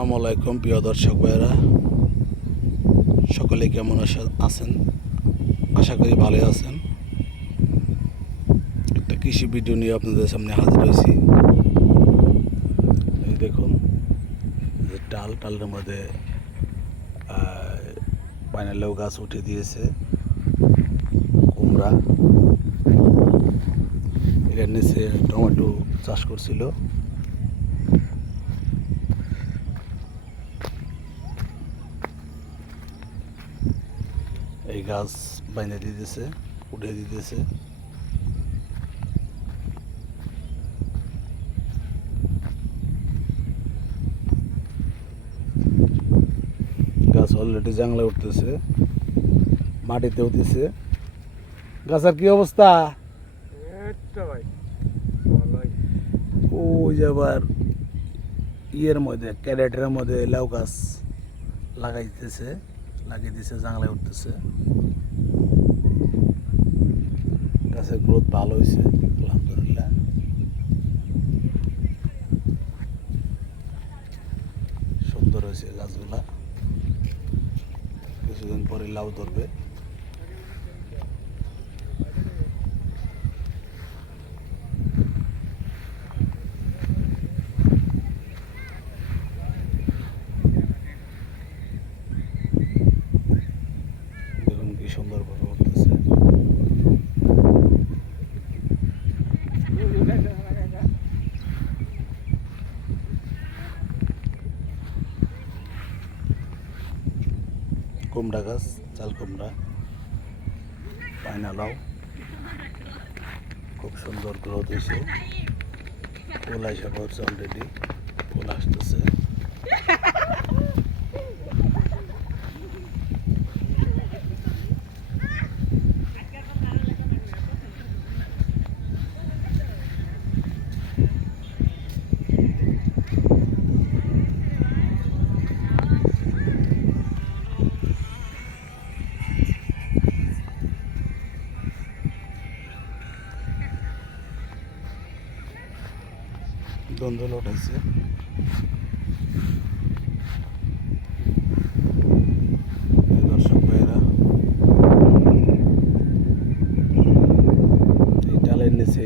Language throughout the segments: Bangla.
আসসালামু আলাইকুম প্রিয় দর্শক ভাইয়েরা, সকলে কেমন আছেন? আশা করি ভালোই আছেন। একটা কৃষি ভিডিও নিয়ে আপনাদের সামনে হাজির হয়েছি। এই দেখুন যে টালের মধ্যে পাইনালেও গাছ উঠে দিয়েছে, কুমড়া, এর নিচে টমেটো চাষ করছিল। এই গাছ বাইনে দিতেছে, উঠে দিতেছে। গাছ অলরেডি জাংলা উঠতেছে, মাটিতে উঠতেছে। গাছের কি অবস্থা? ওই যে আবার ইয়ের মধ্যে ক্যারেটের মধ্যে লাউ গাছ লাগিয়ে দিতেছে, জাংলায় উঠতেছে। গাছের গ্রোথ ভালো হয়েছে আলহামদুলিল্লাহ। সুন্দর হয়েছে গাছগুলা, কিছুদিন পরে লাউ ধরবে। দেখুন কি সুন্দরভাবে উঠতেছে। কুমড়া গাছ, চাল কুমড়া, পায়না লাউ খুব সুন্দর গ্রোথ হয়েছে। ফুল আসা পড়ছে, অলরেডি ফুল আসতেছে। দ্বন্দ্ব উঠাইছে। দর্শক ভাইয়েরা, এই ডালের নিচে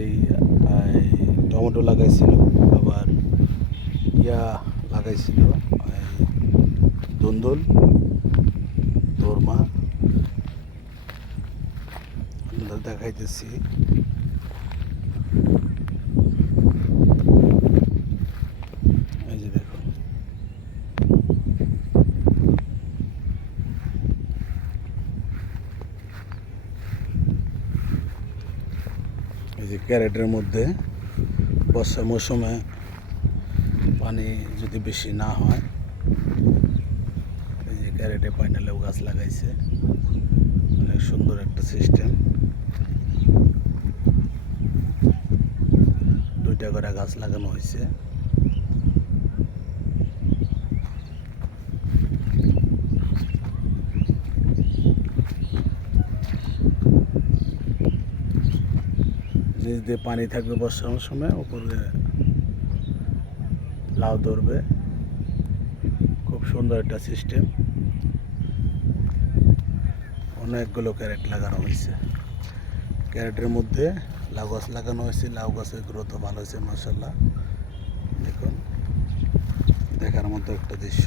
টমেটো লাগাইছিল, আবার লাগাইছিল ধুন্দুল, দোরমা। আপনাদের দেখাইতেছি। এই যে দেখুন, এই যে ক্যারেটের মধ্যে বর্ষা মৌসুমে পানি যদি বেশি না হয়, এই যে ক্যারেটে পাইনালেও গাছ লাগাইছে। অনেক সুন্দর একটা সিস্টেম। 2টা করে গাছ লাগানো হয়েছে। নিচ দিয়ে পানি থাকবে বর্ষার মৌসুমে, উপরে লাউ ধরবে। খুব সুন্দর একটা সিস্টেম। অনেকগুলো ক্যারেট লাগানো হয়েছে। ক্যারেটের মধ্যে লাউ গাছ লাগানো হয়েছে। লাউ গাছের গ্রোথও ভালো হয়েছে মাশাআল্লাহ। দেখুন, দেখার মতো একটা দৃশ্য।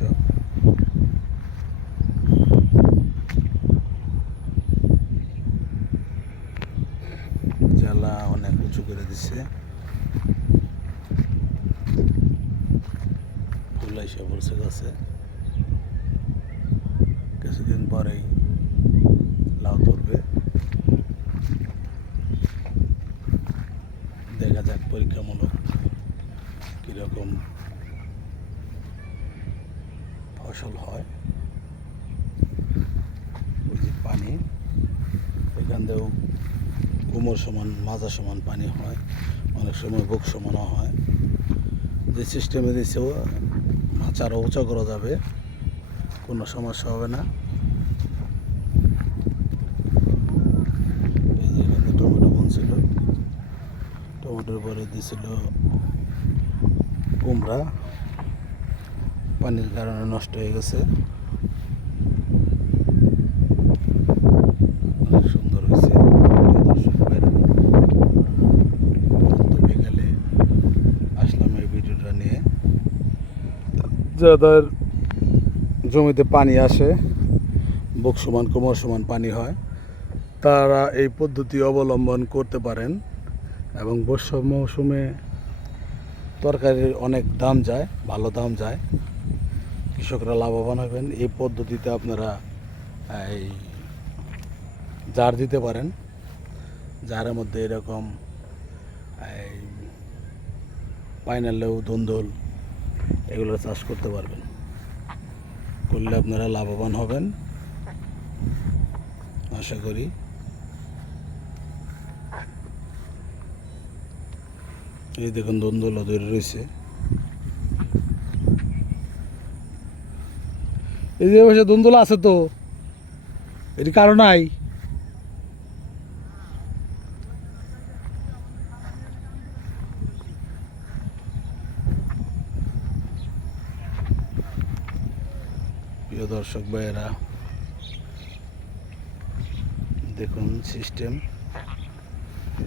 জ্বালা অনেক উঁচু করে দিচ্ছে। ফুল এসে পড়ছে গাছে। কিছুদিন পরেই লাউ ধরবে। দেখা যাক পরীক্ষামূলক কীরকম ফসল হয়। ওই যে পানি, এখান দিয়েও কোমর সমান, মাজা সমান পানি হয়, অনেক সময় বুক সমানও হয়। যে সিস্টেমে দিয়েছে মাছ আরও উঁচা করা যাবে, কোনো সমস্যা হবে না। এই যে এখানে টমেটো বুনছিল, টমেটোর পরে দিয়েছিল কুমড়া, পানির কারণে নষ্ট হয়ে গেছে। অনেক সুন্দর হয়েছে। প্রিয় দর্শক ভাইরা, অনন্ত বিকালে আসলাম এই ভিডিওটা নিয়ে। যাদের জমিতে পানি আসে, বুক সমান কোমর সমান পানি হয়, তারা এই পদ্ধতি অবলম্বন করতে পারেন এবং বর্ষা মৌসুমে তরকারির অনেক দাম যায়, ভালো দাম যায়, কৃষকরা লাভবান হবেন। এই পদ্ধতিতে আপনারা এই জার দিতে পারেন, জারের মধ্যে এরকম এই পাইনালেও ধুন্দুল এগুলো চাষ করতে পারবেন। করলে আপনারা লাভবান হবেন আশা করি। এই দেখুন ধুন্দুল ধরে রয়েছে। এই যে বসে ধুন্দুল আছে তো, এটি কারো নাই। প্রিয় দর্শক ভাইয়েরা, দেখুন সিস্টেম।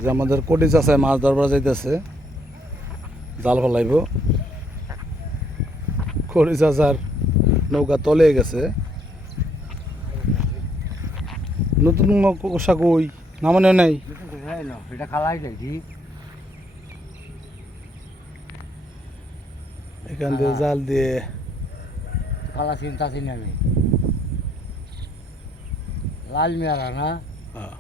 যে আমাদের কোটি চাষায় মাছ ধরবার যাইতেছে, জাল ফেলাইব। কোটি চাষার নৌকা তলে গেছে। নতুন কোষা কই নামানো নাই। এখান দিয়ে জাল দিয়ে কালা চিন্তা চিনি আমি লাল মেয়ারা না হ্যাঁ,